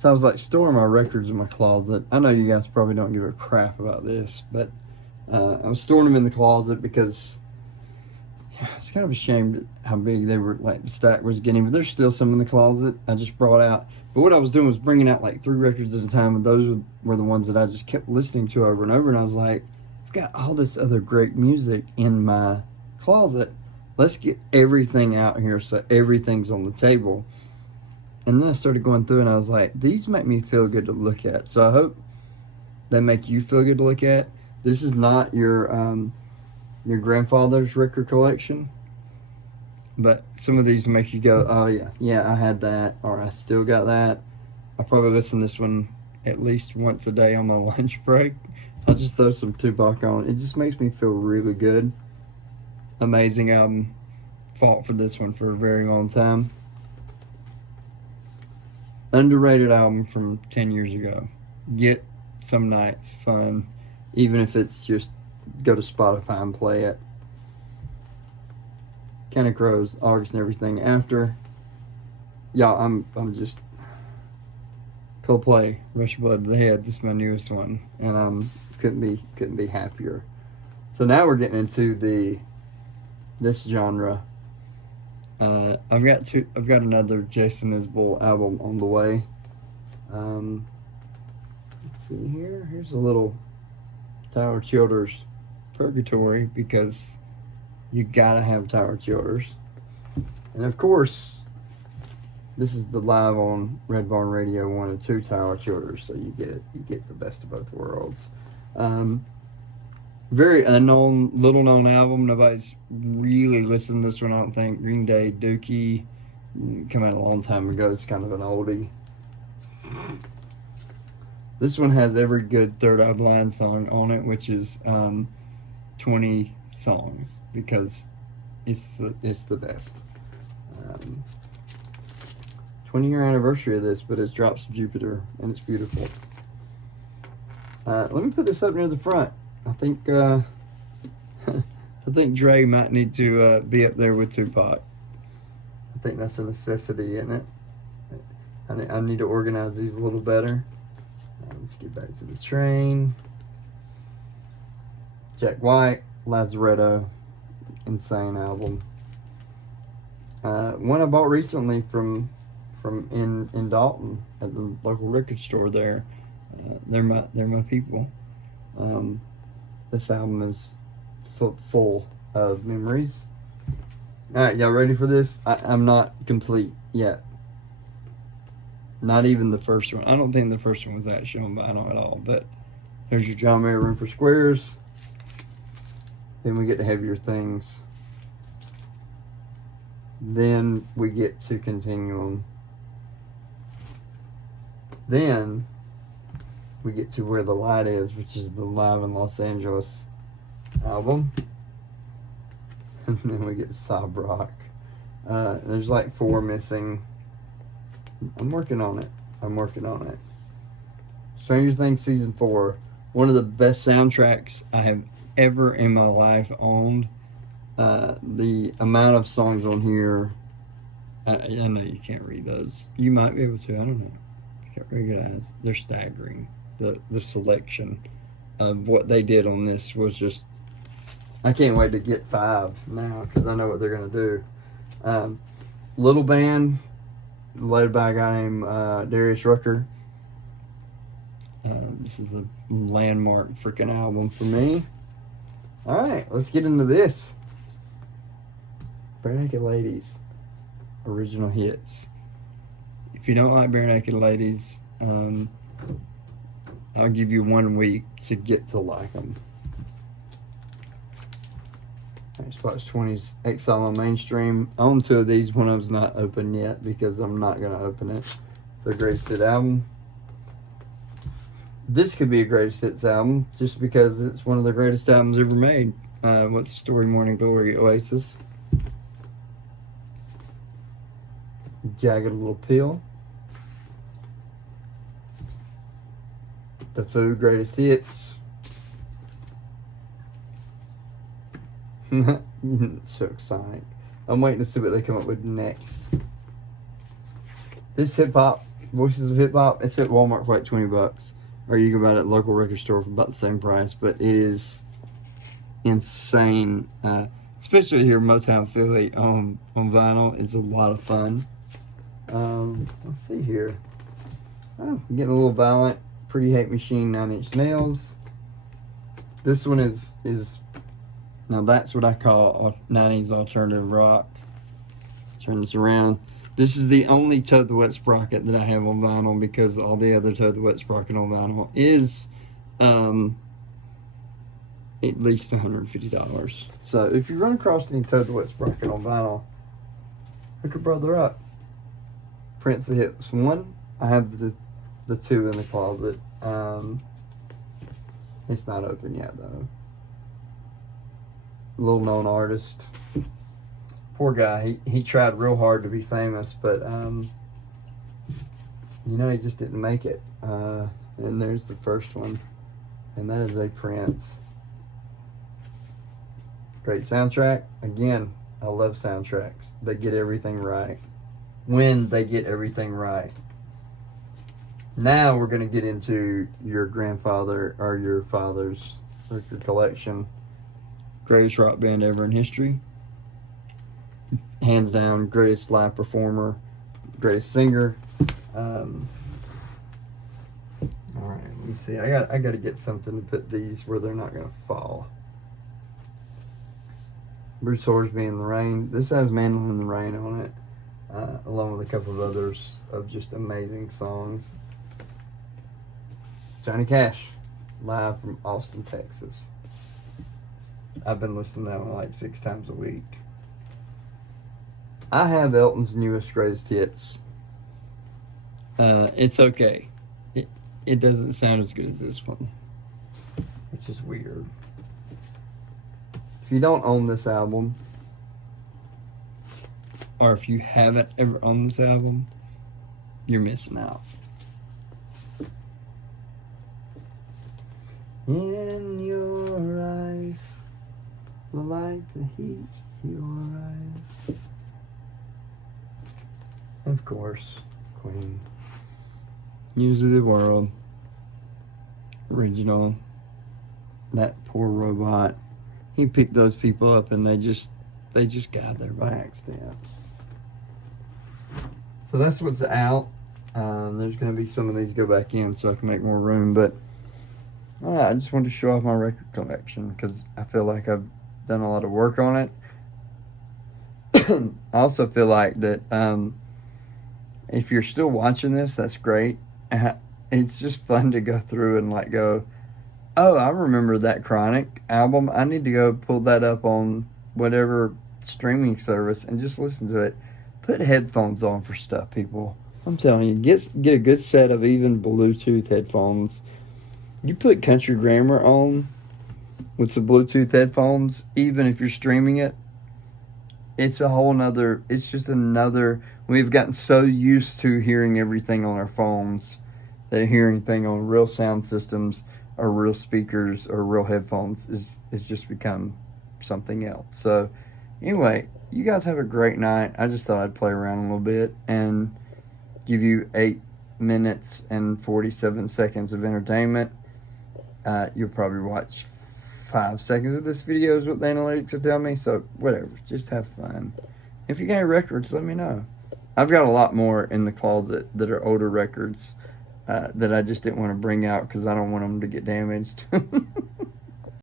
So I was like storing my records in my closet. I know you guys probably don't give a crap about this, but I was storing them in the closet because it's kind of ashamed how big they were, like the stack was getting, but there's still some in the closet I just brought out. But what I was doing was bringing out like 3 records at a time, and those were the ones that I just kept listening to over and over. And I was like, I've got all this other great music in my closet. Let's get everything out here so everything's on the table. And then I started going through and I was like, these make me feel good to look at. So I hope they make you feel good to look at. This is not your grandfather's record collection, but some of these make you go, oh yeah, I had that, or I still got that. I probably listen to this one at least once a day on my lunch break. I'll just throw some Tupac on. It just makes me feel really good. Amazing album. Fought for this one for a very long time. Underrated album from 10 years ago. Get some nights fun, even if it's just go to Spotify and play it. Counting Crows, August and Everything After. Y'all, I'm just Coldplay, Rush of Blood to the Head. This is my newest one, and couldn't be happier. So now we're getting into this genre. I've got another Jason Isbell album on the way. Let's see here. Here's a little Tyler Childers Purgatory, because you gotta have Tyler Childers. And of course, this is the live on Red Barn Radio 1 and 2 Tyler Childers, so you get the best of both worlds. Very unknown, little known album. Nobody's really listened to this one, I don't think. Green Day, Dookie, came out a long time ago. It's kind of an oldie. This one has every good Third Eye Blind song on it, which is 20 songs, because it's the best. 20-year anniversary of this, but it's Drops of Jupiter, and it's beautiful. Let me put this up near the front. I think I think Dre might need to be up there with Tupac. I think that's a necessity, isn't it? I need to organize these a little better. Let's get back to the train. Jack White, Lazaretto, insane album. One I bought recently from in Dalton at the local record store there. They're my people. This album is full of memories. All right, y'all ready for this? I'm not complete yet. Not even the first one. I don't think the first one was that shown by at all. But there's your John Mayer Room for Squares. Then we get to Heavier Things. Then we get to Continuum. Then we get to Where the Light Is, which is the Live in Los Angeles album. And then we get to Sob Rock. There's like 4 missing. I'm working on it. Stranger Things Season 4. One of the best soundtracks I have ever in my life owned. The amount of songs on here, I know you can't read those. You might be able to, I don't know. I can't recognize. They're staggering. The selection of what they did on this was just, I can't wait to get 5 now, because I know what they're going to do. Little band, led by a guy named Darius Rucker. This is a landmark freaking album for me. Alright, let's get into this. Bare Naked Ladies, original hits. If you don't like Bare Naked Ladies, I'll give you 1 week to get to like them. Xbox 20's Exile on Mainstream. I own 2 of these. One of them's not open yet because I'm not going to open it. It's a greatest hit album. This could be a greatest hits album just because it's one of the greatest albums ever made. What's the Story? Morning Glory, Oasis. Jagged Little Pill. The Food, Greatest Hits. So exciting. I'm waiting to see what they come up with next. This hip hop Voices of Hip Hop. It's at Walmart for like $20, or you can buy it at local record store for about the same price. But it is insane, especially here in Motown Philly on vinyl. It's a lot of fun. Let's see here. Oh, I'm getting a little violent. Pretty Hate Machine, 9 Inch Nails. This one is now that's what I call 90s alternative rock. Turn this around. This is the only Toad the Wet Sprocket that I have on vinyl, because all the other Toad the Wet Sprocket on vinyl is at least $150. So if you run across any Toad the Wet Sprocket on vinyl, hook a brother up. Prince the Hits 1. I have the 2 in the closet. It's not open yet though. Little known artist. Poor guy. He tried real hard to be famous, but you know, he just didn't make it. And there's the first one, and that is a Prince. Great soundtrack. Again, I love soundtracks. They get everything right. When they get everything right. Now we're going to get into your grandfather or your father's record collection. Greatest rock band ever in history. Hands down, greatest live performer, greatest singer. All right, let me see. I got to get something to put these where they're not going to fall. Bruce Hornsby in the Rain. This has Mandolin in the Rain on it, along with a couple of others of just amazing songs. Johnny Cash, live from Austin, Texas. I've been listening to that one like 6 times a week. I have Elton's newest greatest hits. It's okay. It doesn't sound as good as this one, which is weird. If you don't own this album, or if you haven't ever owned this album, you're missing out. In your eyes, like the heat in your eyes. Of course, Queen. News of the World. Original. That poor robot. He picked those people up and they just got there by accident. So that's what's out. There's going to be some of these go back in so I can make more room, but I just wanted to show off my record collection because I feel like I've done a lot of work on it. I also feel like that if you're still watching this, that's great. It's just fun to go through and like go, oh, I remember that Chronic album. I need to go pull that up on whatever streaming service and just listen to it. Put headphones on for stuff, people. I'm telling you, get a good set of even Bluetooth headphones. You put Country Grammar on with some Bluetooth headphones, even if you're streaming it, it's a whole nother, it's just another, we've gotten so used to hearing everything on our phones that hearing thing on real sound systems or real speakers or real headphones is just become something else. So anyway, you guys have a great night. I just thought I'd play around a little bit and give you 8 minutes and 47 seconds of entertainment. You'll probably watch 5 seconds of this video is what the analytics will tell me. So whatever, just have fun. If you got any records, let me know. I've got a lot more in the closet that are older records that I just didn't want to bring out because I don't want them to get damaged.